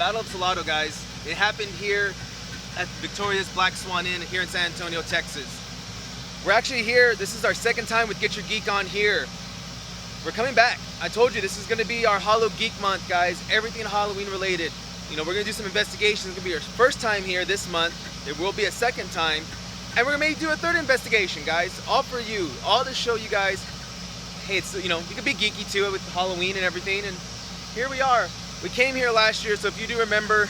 Battle of Salado, guys. It happened here at Victoria's Black Swan Inn here in San Antonio, Texas. We're actually here. This is our second time with Get Your Geek on here. We're coming back. I told you this is going to be our Hallogeek month, guys. Everything Halloween related. You know, we're going to do some investigations. It's going to be our first time here this month. There will be a second time. And we're going to do a third investigation, guys. All for you. All to show you guys, hey, it's, you know, you can be geeky too with Halloween and everything. And here we are. We came here last year, so if you do remember,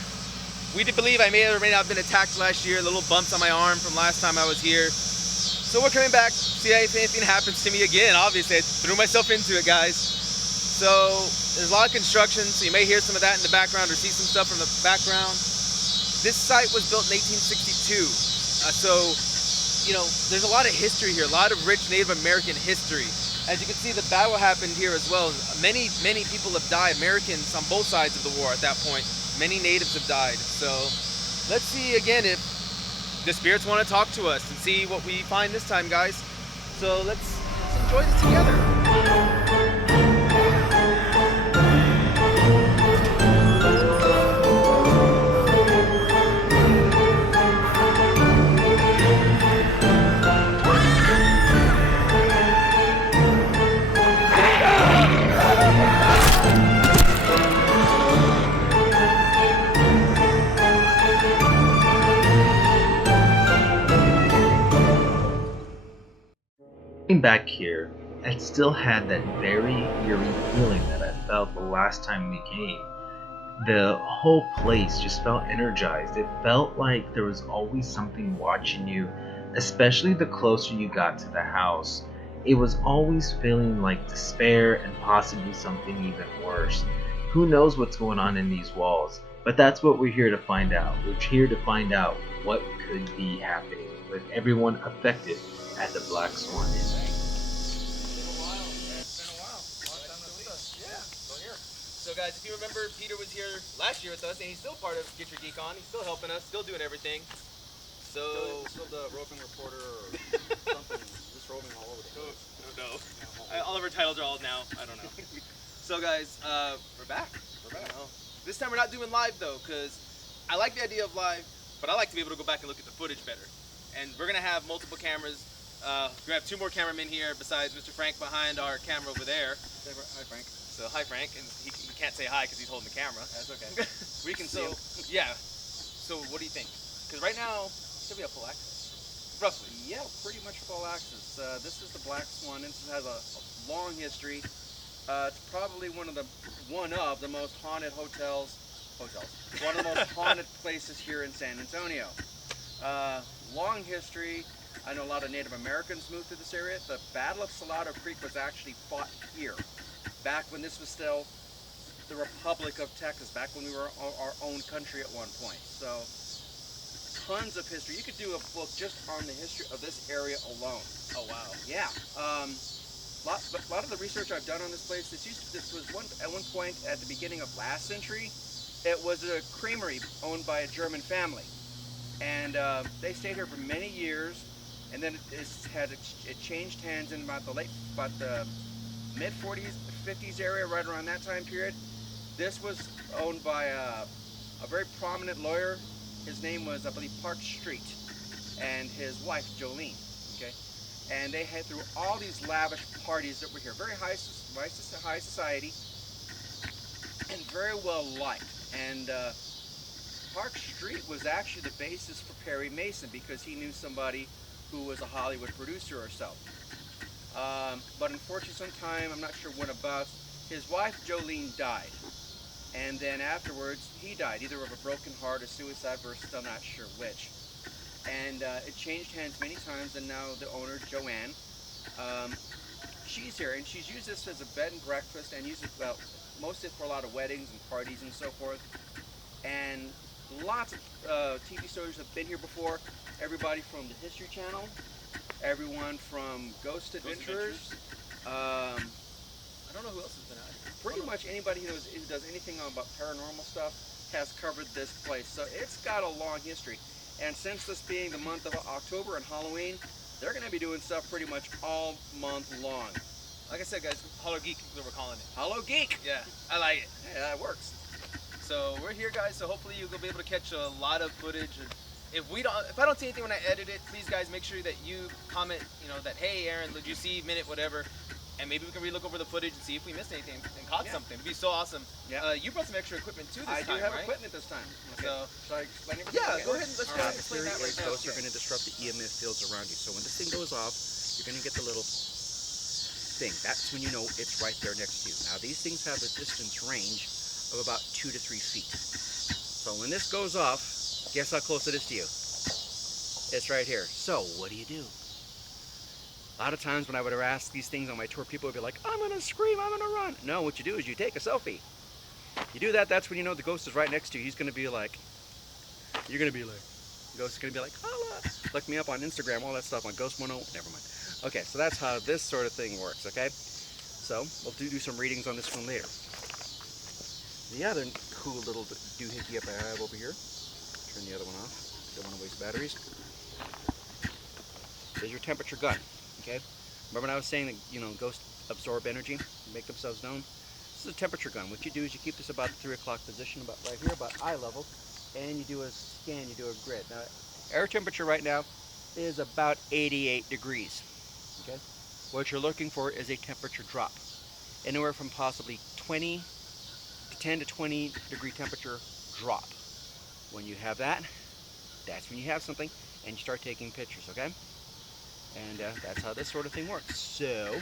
we did believe I may or may not have been attacked last year. Little bumps on my arm from last time I was here. So we're coming back, see if anything happens to me again. Obviously, I threw myself into it, guys. So there's a lot of construction, so you may hear some of that in the background or see some stuff from the background. This site was built in 1862. So, you know, there's a lot of history here, a lot of rich Native American history. As you can see, the battle happened here as well. Many people have died, Americans on both sides of the war at that point. Many natives have died. So let's see again if the spirits want to talk to us and see what we find this time, guys. So let's enjoy this together. Back here, I still had that very eerie feeling that I felt the last time we came. The whole place just felt energized. It felt like there was always something watching you, especially the closer you got to the house. It was always feeling like despair and possibly something even worse. Who knows what's going on in these walls, but that's what we're here to find out. We're here to find out what could be happening with everyone affected at the Black Swan Inn. So guys, if you remember, Peter was here last year with us, and he's still part of Get Your Geek On. He's still helping us, still doing everything. So still the roving reporter or something, just roving all over the place. No. All of our titles are old now. I don't know. So guys, we're back. We're back. This time we're not doing live though, because I like the idea of live, but I like to be able to go back and look at the footage better. And we're gonna have multiple cameras. We're gonna have two more cameramen here besides Mr. Frank behind our camera over there. Hi, Frank. So hi Frank, and he can't say hi because he's holding the camera. That's okay. We can see him. Yeah. So what do you think? Because right now, should be have full access, roughly. Yeah, pretty much full access. This is the Black Swan Inn. It has a long history. It's probably one of the most haunted hotels. One of the most haunted places here in San Antonio. Long history. I know a lot of Native Americans moved to this area. The Battle of Salado Creek was actually fought here, back when this was still the Republic of Texas, back when we were our own country at one point. So, tons of history. You could do a book just on the history of this area alone. Oh wow. Yeah. A lot of the research I've done on this place, this was at one point at the beginning of last century, it was a creamery owned by a German family. And they stayed here for many years, and then it changed hands in about the mid 40s, 50s area, right around that time period. This was owned by a very prominent lawyer. His name was, I believe, Park Street, and his wife, Jolene. Okay, and they had through all these lavish parties that were here, very high society, and very well liked. And Park Street was actually the basis for Perry Mason, because he knew somebody who was a Hollywood producer or so. But unfortunately, sometime, I'm not sure when about, his wife Jolene died. And then afterwards, he died, either of a broken heart or suicide versus, I'm not sure which. And it changed hands many times, and now the owner, Joanne, she's here, and she's used this as a bed and breakfast, and uses it, mostly for a lot of weddings and parties and so forth. And lots of TV stars have been here before. Everybody from the History Channel, everyone from Ghost Adventures. I don't know who else has been out here. Pretty much anybody who does anything about paranormal stuff has covered this place. So it's got a long history. And since this being the month of October and Halloween, they're going to be doing stuff pretty much all month long. Like I said, guys, Hallogeek is what we're calling it. Hallogeek! Yeah, I like it. Yeah, that works. So we're here, guys. So hopefully you'll be able to catch a lot of footage. And if I don't see anything when I edit it, please guys make sure that you comment, that hey Aaron, did you see minute whatever, and maybe we can relook over the footage and see if we missed anything and caught something. It'd be so awesome. Yeah. You brought some extra equipment too this I time, do have right? equipment this time. Okay. So Shall I explain everything? yeah, again? go ahead and let's go ahead and The explain theory that right is now. ghosts are going to disrupt the EMF fields around you. So when this thing goes off, you're going to get the little thing. That's when you know it's right there next to you. Now these things have a distance range of about 2 to 3 feet. So when this goes off, guess how close it is to you? It's right here. So what do you do? A lot of times when I would ask these things on my tour, people would be like, I'm going to scream, I'm going to run. No, what you do is you take a selfie. You do that, that's when you know the ghost is right next to you. He's going to be like, you're going to be like, the ghost is going to be like, holla. Look me up on Instagram, all that stuff on Ghost 101. Never mind. Okay, so that's how this sort of thing works, okay? So we'll do some readings on this one later. The other cool little doohickey up I have over here, turn the other one off, don't want to waste batteries, is your temperature gun, okay? Remember when I was saying that, ghosts absorb energy, make themselves known? This is a temperature gun. What you do is you keep this about 3 o'clock position, about right here, about eye level, and you do a scan, you do a grid. Now, air temperature right now is about 88 degrees, okay? What you're looking for is a temperature drop, anywhere from possibly 10 to 20 degree temperature drop. When you have that, that's when you have something, and you start taking pictures, okay? And that's how this sort of thing works. So,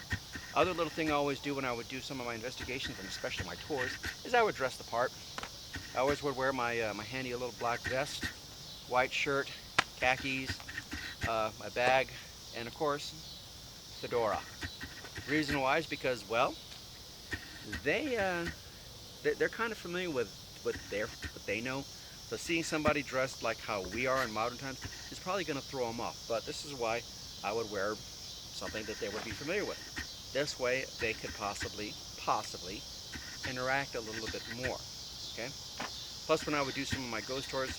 other little thing I always do when I would do some of my investigations, and especially my tours, is I would dress the part. I always would wear my handy little black vest, white shirt, khakis, my bag, and of course, fedora. Reason why is because, well, they're kind of familiar with what they know. So seeing somebody dressed like how we are in modern times is probably going to throw them off. But this is why I would wear something that they would be familiar with. This way they could possibly interact a little bit more. Okay. Plus, when I would do some of my ghost tours,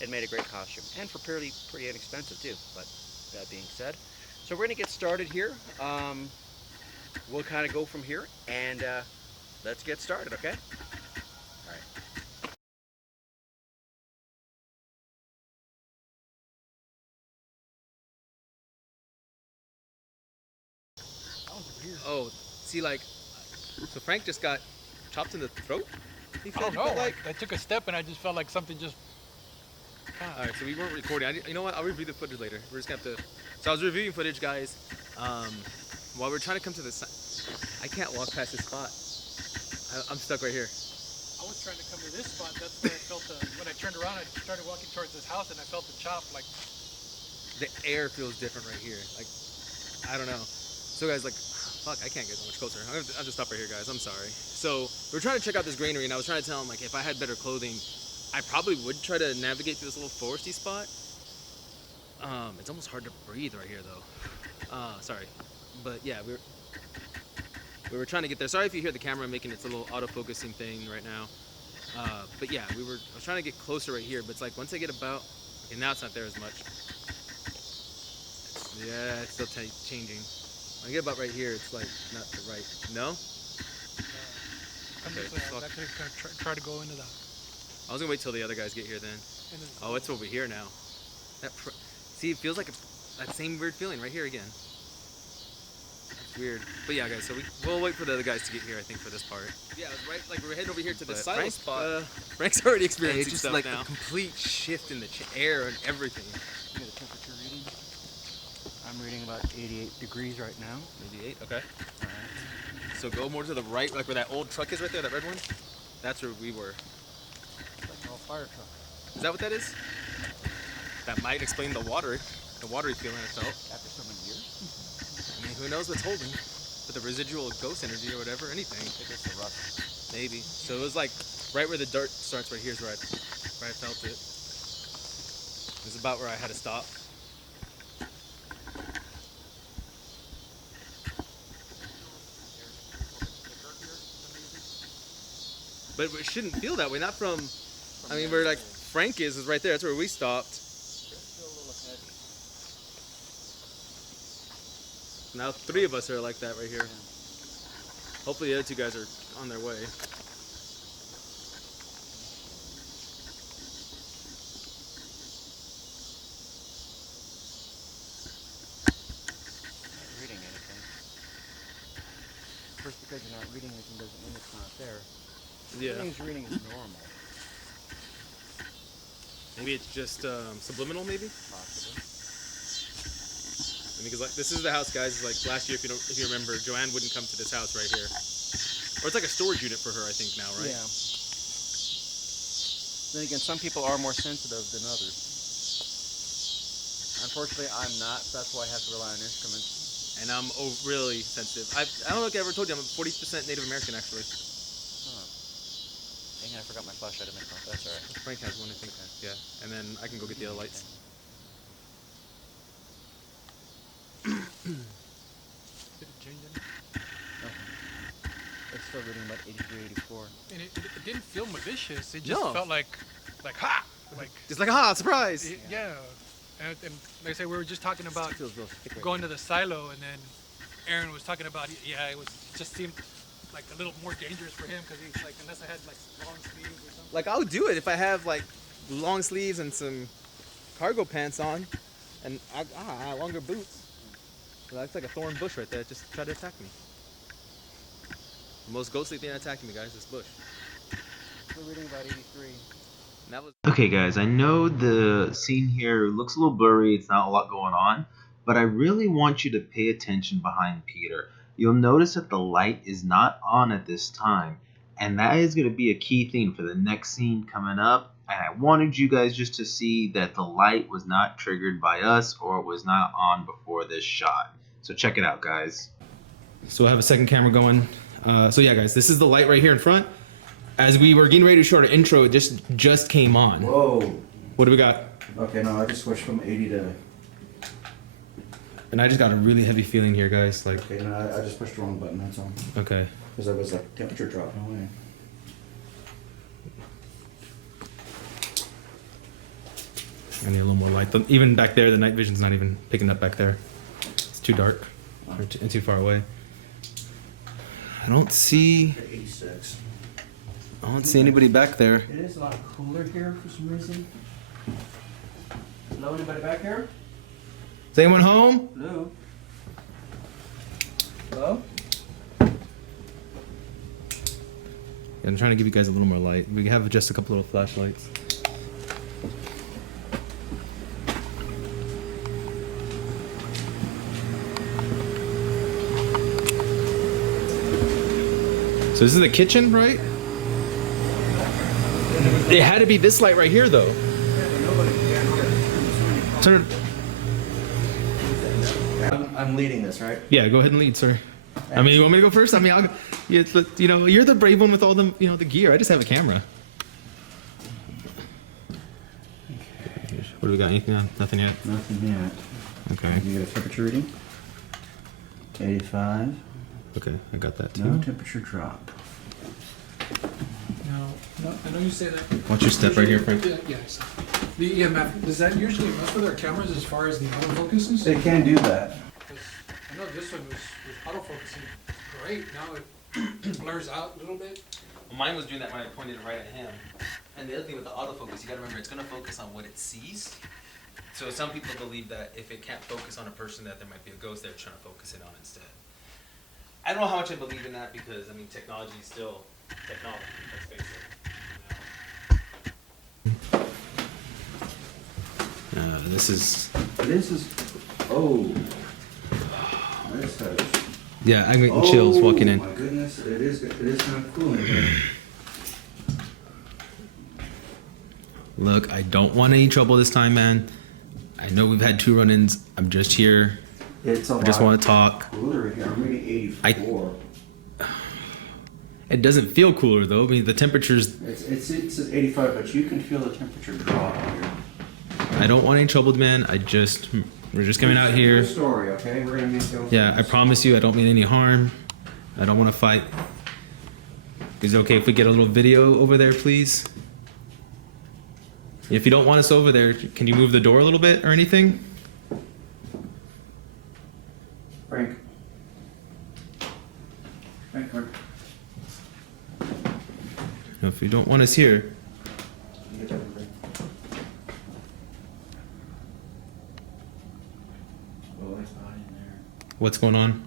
it made a great costume, and for pretty inexpensive too. But that being said, so we're going to get started here. We'll kind of go from here, and let's get started. Okay. All right. Oh, see, so Frank just got chopped in the throat? He Oh felt no! like. I took a step and I just felt like something just. All right, so we weren't recording. You know what? I'll review the footage later. We're just gonna have to. So I was reviewing footage, guys. While we're trying to come to this, I can't walk past this spot. I'm stuck right here. I was trying to come to this spot. That's where I felt when I turned around. I started walking towards this house and I felt the chop. Like The air feels different right here. I don't know. So guys, fuck, I can't get so much closer. I'll just stop right here, guys. I'm sorry. So we're trying to check out this granary, and I was trying to tell him if I had better clothing, I probably would try to navigate through this little foresty spot. It's almost hard to breathe right here, though. Sorry, but yeah, we were trying to get there. Sorry if you hear the camera making its little auto-focusing thing right now. But yeah, I was trying to get closer right here, but it's once I get about, and now it's not there as much. Yeah, it's still changing. When I get about right here, it's not the right. No? I'm Okay, just, I fuck. was actually gonna try to go into the. I was gonna wait till the other guys get here then. Oh, it's over here now. See, it feels like that same weird feeling right here again. That's weird. But yeah, guys, so we'll wait for the other guys to get here, I think, for this part. Yeah, it was right, we're heading over here to the silo spot. Frank's already experiencing just stuff now. A complete shift in the air and everything. You get a temperature reading. I'm reading about 88 degrees right now. 88, okay. Alright. So go more to the right, where that old truck is right there, that red one? That's where we were. Like a fire truck. Is that what that is? That might explain the watery feeling I felt. After so many years. I mean, who knows what's holding? But the residual ghost energy or whatever, anything. I think it's the rust. Maybe. So it was right where the dirt starts right here is where I felt it. It was about where I had to stop. But it shouldn't feel that way, not from I mean, where Frank is right there, that's where we stopped. Now 3 of us are like that right here. Hopefully the other 2 guys are on their way. and it's not there. Yeah. Everything's reading is normal, Maybe it's just subliminal, maybe. possibly. Because like this is the house, guys. Like last year, if you remember, Joanne wouldn't come to this house right here, or it's like a storage unit for her, I think now, right? Yeah. Then again, some people are more sensitive than others. Unfortunately, I'm not, so that's why I have to rely on instruments. And I'm really sensitive. I don't know if I ever told you, I'm 40% Native American, actually. Huh. Dang it, I forgot my flashlight in my car. That's alright. Frank has one, I think. Yeah. And then I can go get the other lights. Did it change anything? It's still reading about 83, 84. And it didn't feel malicious. It just No. felt like ha! Like, It's like, aha, surprise! yeah. And like I said, we were just talking about Feels real thick right going to the silo, and then Aaron was talking about, yeah, it just seemed like a little more dangerous for him because he's like, unless I had like long sleeves or something. Like, I'll do it if I have, like, long sleeves and some cargo pants on, and longer boots. That's like a thorn bush right there. Just try to attack me. The most ghostly thing attacking me, guys, is this bush. Still reading about 83. And that was. Okay, guys, I know the scene here looks a little blurry. It's not a lot going on, but I really want you to pay attention behind Peter. You'll notice that the light is not on at this time, and that is going to be a key thing for the next scene coming up. And I wanted you guys just to see that the light was not triggered by us, or it was not on before this shot. So check it out, guys. So I have a second camera going. So yeah, guys, this is the light right here in front. As we were getting ready to shoot our intro, it just came on. Whoa. What do we got? Okay, no, I just switched from 80 to... And I just got a really heavy feeling here, guys. Like, Okay, no, I just pushed the wrong button, that's all. okay. Because I was like, temperature dropping away. I need a little more light. Even back there, the night vision's not even picking up back there. It's too dark or too far away. I don't see 86. anybody back there. It is a lot cooler here for some reason. Hello, anybody back here? Is anyone home? Hello? Hello? I'm trying to give you guys a little more light. We have just a couple little flashlights. So this is the kitchen, right? It had to be this light right here, though. Turn it. I'm leading this, right? Yeah, go ahead and lead, sir. I mean, you want me to go first? I mean, you know, you're the brave one with all the, the gear. I just have a camera. What do we got? Anything on? Nothing yet. Nothing yet. Okay. You get a temperature reading? 85. Okay, I got that too. No temperature drop. No, I know you say that. Why don't you step right here, Frank? Yes. The EMF, does that usually mess with our cameras as far as the autofocuses? They can do that. I know this one was autofocusing great. Now it blurs out a little bit. Well, mine was doing that when I pointed it right at him. And the other thing with the autofocus, you gotta remember, it's gonna focus on what it sees. So some people believe that if it can't focus on a person, that there might be a ghost they're trying to focus it on instead. I don't know how much I believe in that because, I mean, technology is still technology, let's face it. This is... This is... Oh. This has... Yeah, I'm getting chills walking in. Oh my goodness, it is kind of cool in here. Look, I don't want any trouble this time, man. I know we've had 2 run-ins. I'm just here. It's a I just lot want to talk. cooler in here. I'm reading 84. It doesn't feel cooler, though. I mean, the temperature's... It says 85, but you can feel the temperature drop here. I don't want any trouble, man. We're just coming out here. True story, okay? We're gonna meet those. Yeah, I promise you, I don't mean any harm. I don't want to fight. Is it okay if we get a little video over there, please? If you don't want us over there, can you move the door a little bit or anything? Frank. Frank. If you don't want us here. Get that one, Frank. Oh, it's not in there. What's going on?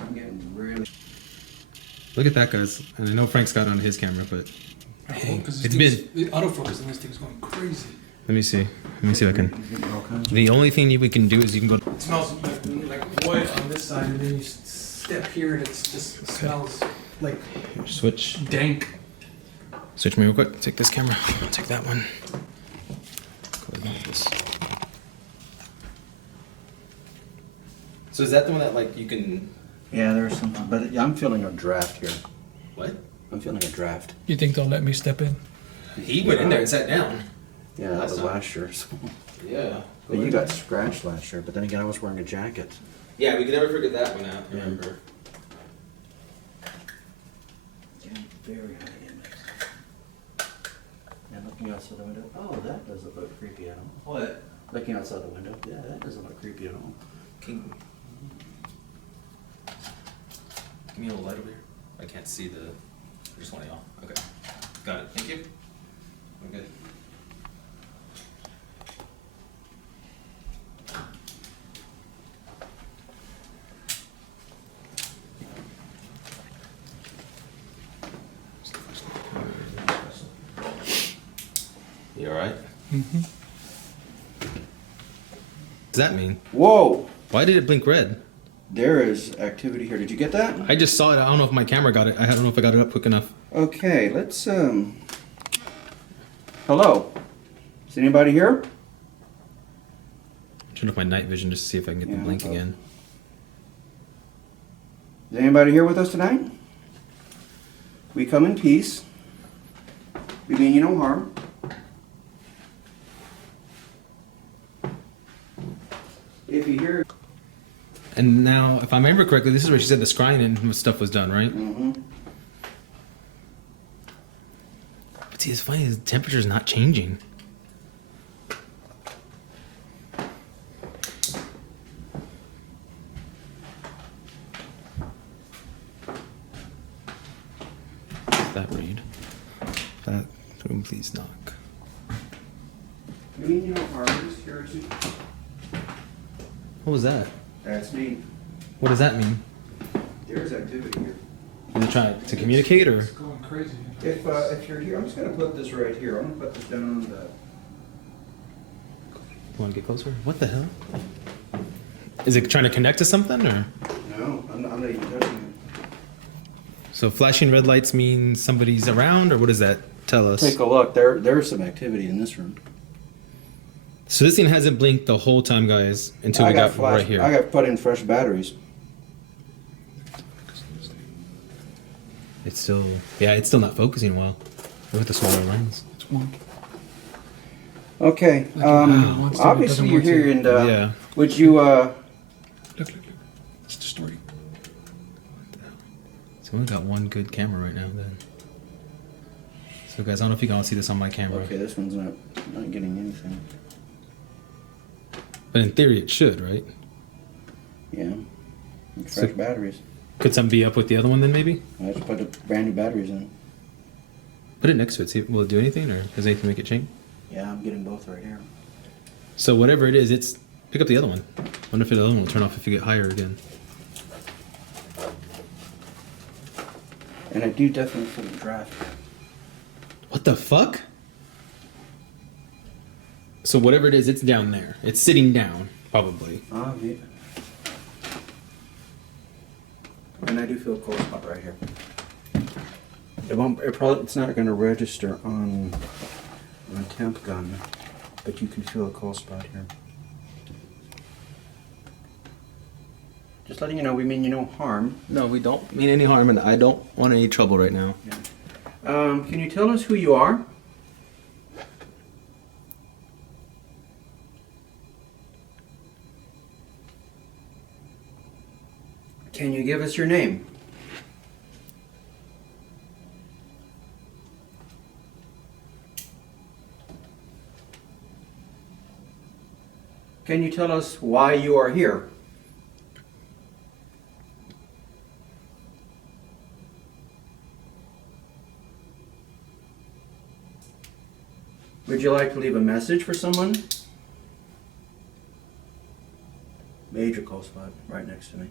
I'm getting really... Look at that, guys. And I know Frank's got it on his camera, but Because it's been. the autofocus and this thing's going crazy. Let me see. Let me see if I can. The only thing we can do is you can go. It smells like wood on this side, and then you step here, and it smells like Switch. dank. Switch me real quick. Take this camera. I'll take that one. Go like this. So is that the one that like you can? Yeah, there's something, but I'm feeling a draft here. What? I'm feeling a draft. You think they'll let me step in? He went in there and sat down. Yeah, that Last was time. last year. So. Yeah. But you got scratched last year, but then again, I was wearing a jacket. Yeah, we can never figure that one out. I Yeah. remember. Yeah, very high index. And looking outside the window, oh, that doesn't look creepy at all. What? Looking outside the window, yeah, that doesn't look creepy at all. Can give me a little light over here. I can't see the. I just want it off. Okay. Got it. Thank you. Okay. You alright? Mm-hmm. What does that mean? Whoa! Why did it blink red? There is activity here. Did you get that? I just saw it. I don't know if my camera got it. I don't know if I got it up quick enough. Okay, let's, hello? Is anybody here? Turn off my night vision just to see if I can get the Yeah, blink okay. again. Is anybody here with us tonight? We come in peace. We mean you no harm. If you hear... And now, if I remember correctly, this is where she said the scrying and stuff was done, right? Mm-hmm. But see, it's funny, the temperature's not changing. That read. That room, please knock. You mean you no harm, Miss Harrison? What was that? That's me. What does that mean? There's activity here. Are they trying to communicate, or? It's going crazy. If you're here, I'm just gonna put this right here. I'm gonna put this down on the... You want to get closer? What the hell? Is it trying to connect to something, or? No, I'm not even touching it. So flashing red lights mean somebody's around, or what does that tell us? Take a look. There's some activity in this room. So this thing hasn't blinked the whole time, guys, until we got right here. I got put in fresh batteries. It's still, yeah, it's still not focusing well. Look at the smaller lens. It's wonky. Okay. Like your hand wants to, it Obviously doesn't you're want to. here, and Yeah. would you Look. It's distorting. So we only got one good camera right now, then. So guys, I don't know if you can all see this on my camera, Okay, this one's not getting anything. but in theory it should, right? Yeah. Fresh So- batteries. Could something be up with the other one then, maybe? I just put the brand new batteries in. Put it next to it. See, will it do anything, or does anything make it change? Yeah, I'm getting both right here. So whatever it is, it's pick up the other one. Wonder if the other one will turn off if you get higher again. And I do definitely feel the draft. What the fuck? So whatever it is, it's down there. It's sitting down, probably. Yeah. And I do feel a cold spot right here. It's not going to register on temp gun, but you can feel a cold spot here. Just letting you know, we mean you no harm. No, we don't mean any harm, and I don't want any trouble right now. Can you tell us who you are? Can you give us your name? Can you tell us why you are here? Would you like to leave a message for someone? Major cold spot right next to me.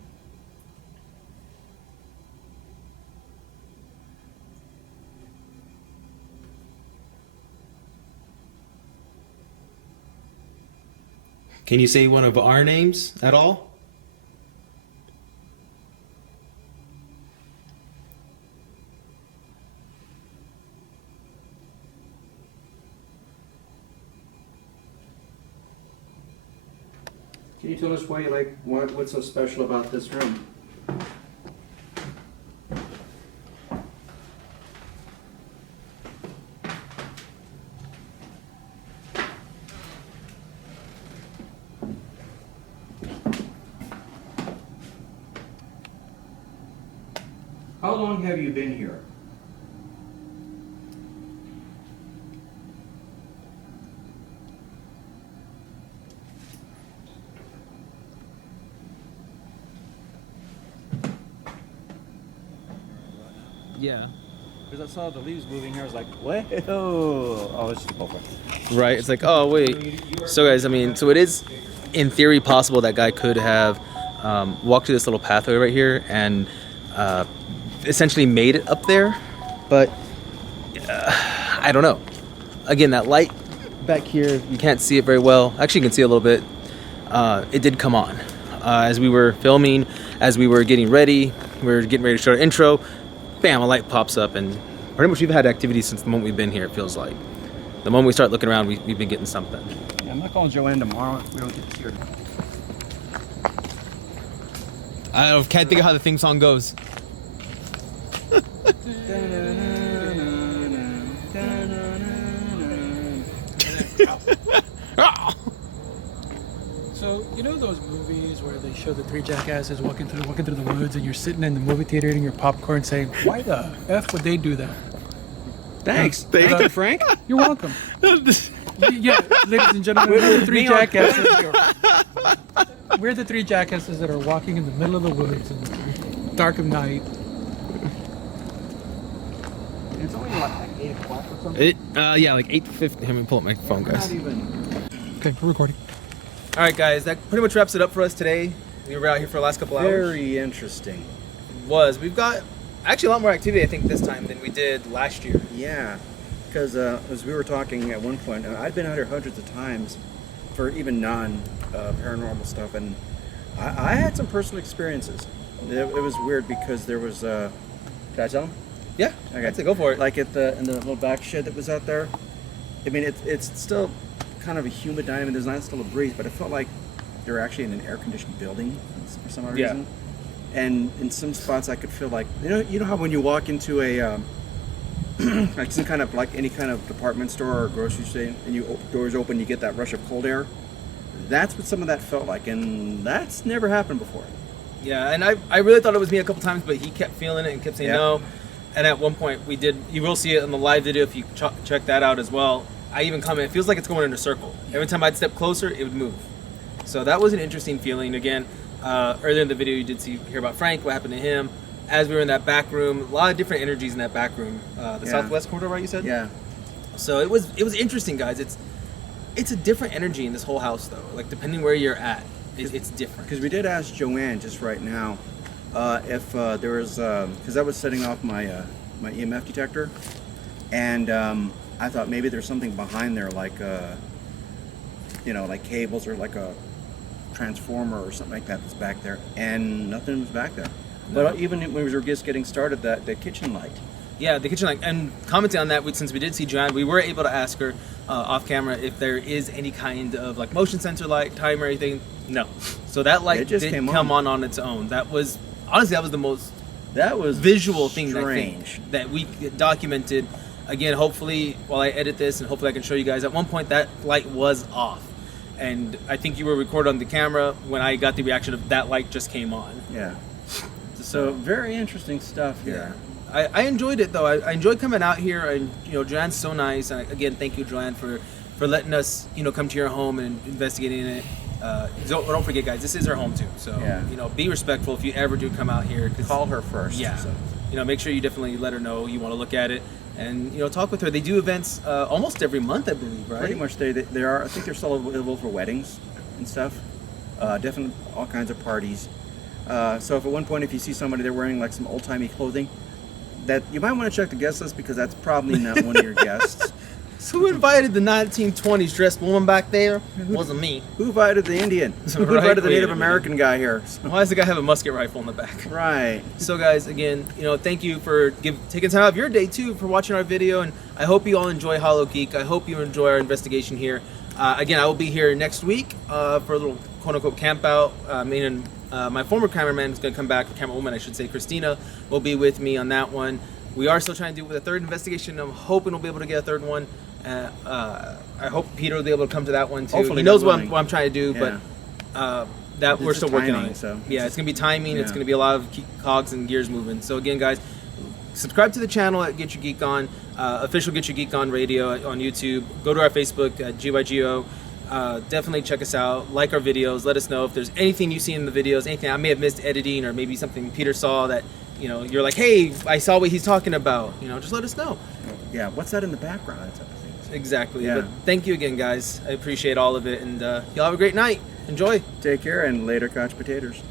Can you say one of our names at all? Can you tell us why you like what's so special about this room? How long have you been here? Yeah. Because I saw the leaves moving here, I was like, what? Oh, it's just over. Right. It's like, oh wait. So guys, I mean, so it is in theory possible that guy could have walked through this little pathway right here and essentially made it up there, but I don't know. Again, that light back here, you can't see it very well. Actually, you can see a little bit. It did come on as we were filming, as we were getting ready. We were getting ready to show our intro. Bam, a light pops up, and pretty much we've had activity since the moment we've been here, it feels like. The moment we start looking around, we've been getting something. Yeah, I'm not calling Joanne tomorrow. We don't get to see her. I can't think of how the theme song goes. So you know those movies where they show the three jackasses walking through the woods, and you're sitting in the movie theater eating your popcorn, saying, "Why the f would they do that?" Thanks. Thank you, Frank. You're welcome. Yeah, ladies and gentlemen, we're the three jackasses. We're the three jackasses that are walking in the middle of the woods in the dark of night. It's only like 8 o'clock or something. Yeah, like 8:50. Let me pull up my phone, guys. Not even. Okay, we're recording. All right, guys, that pretty much wraps it up for us today. We were out here for the last couple hours. Very interesting. We've got actually a lot more activity, I think, this time than we did last year. Yeah, because as we were talking at one point, I've been out here hundreds of times for even non-paranormal stuff, and I had some personal experiences. It was weird because there was. Can I tell them? Yeah, Okay. I'd say go for it. Like in the little back shed that was out there. I mean, it's still kind of a humid night. I mean, there's not still a breeze, but it felt like they're actually in an air-conditioned building for some odd reason. And in some spots, I could feel like you know how when you walk into a like some kind of like any kind of department store or grocery store, and doors open, you get that rush of cold air. That's what some of that felt like, and that's never happened before. Yeah, and I really thought it was me a couple times, but he kept feeling it and kept saying Yeah. no. And at one point, you will see it in the live video if you check that out as well. I even comment, it feels like it's going in a circle. Every time I'd step closer, it would move. So that was an interesting feeling. Again, earlier in the video, you did hear about Frank, what happened to him. As we were in that back room, a lot of different energies in that back room. The southwest corridor, right, you said? Yeah. So it was interesting, guys. It's a different energy in this whole house, though. Like, depending where you're at, it's different. Because we did ask Joanne just right now if there was, because I was setting off my EMF detector, and I thought maybe there's something behind there, like like cables or like a transformer or something like that that's back there, and nothing was back there. No. But even when we were just getting started, the kitchen light. Yeah, the kitchen light. And commenting on that, since we did see Joanne, we were able to ask her off camera if there is any kind of like motion sensor light, timer, or anything. No. So that light just did came come on. on its own. That was honestly the most That was visual thing strange. that we documented. Again, hopefully while I edit this, and hopefully I can show you guys, at one point that light was off. And I think you were recorded on the camera when I got the reaction of that light just came on. Yeah. So very interesting stuff here. I enjoyed it though. I enjoyed coming out here, and Joanne's so nice. And again, thank you, Joanne, for letting us come to your home and investigating it. Don't forget, guys, this is her home too. So be respectful if you ever do come out here. Call her first. Yeah. So. Make sure you definitely let her know you want to look at it, and talk with her. They do events almost every month, I believe, right? Pretty much. They are. I think they're still available for weddings and stuff. Definitely all kinds of parties. So if at one point if you see somebody they're wearing like some old-timey clothing, that you might want to check the guest list, because that's probably not one of your guests. So who invited the 1920s dressed woman back there? Wasn't me. Who invited the Indian? Who Right, invited the wait a Native minute. American guy here? Why does the guy have a musket rifle in the back? Right. So guys, again, thank you for taking time out of your day too for watching our video, and I hope you all enjoy Hallogeek. I hope you enjoy our investigation here. Again, I will be here next week for a little quote-unquote camp out. Meaning my former cameraman is going to come back, or camerawoman I should say, Christina, will be with me on that one. We are still trying to do with a third investigation. I'm hoping we'll be able to get a third one. I hope Peter will be able to come to that one too. Hopefully he knows God what willing. I'm trying to do, Yeah. but that we're It's still just working on timing, it. so Yeah, it's gonna be timing. It's yeah. gonna be a lot of cogs and gears moving. So again, guys, subscribe to the channel at Get Your Geek On, official Get Your Geek On Radio on YouTube. Go to our Facebook at GYGO. Definitely check us out. Like our videos. Let us know if there's anything you see in the videos, anything I may have missed editing, or maybe something Peter saw that you're like, hey, I saw what he's talking about. Just let us know. Yeah, what's that in the background? That type of thing. Exactly. Yeah. But thank you again, guys. I appreciate all of it, and y'all have a great night. Enjoy. Take care and later, couch potatoes.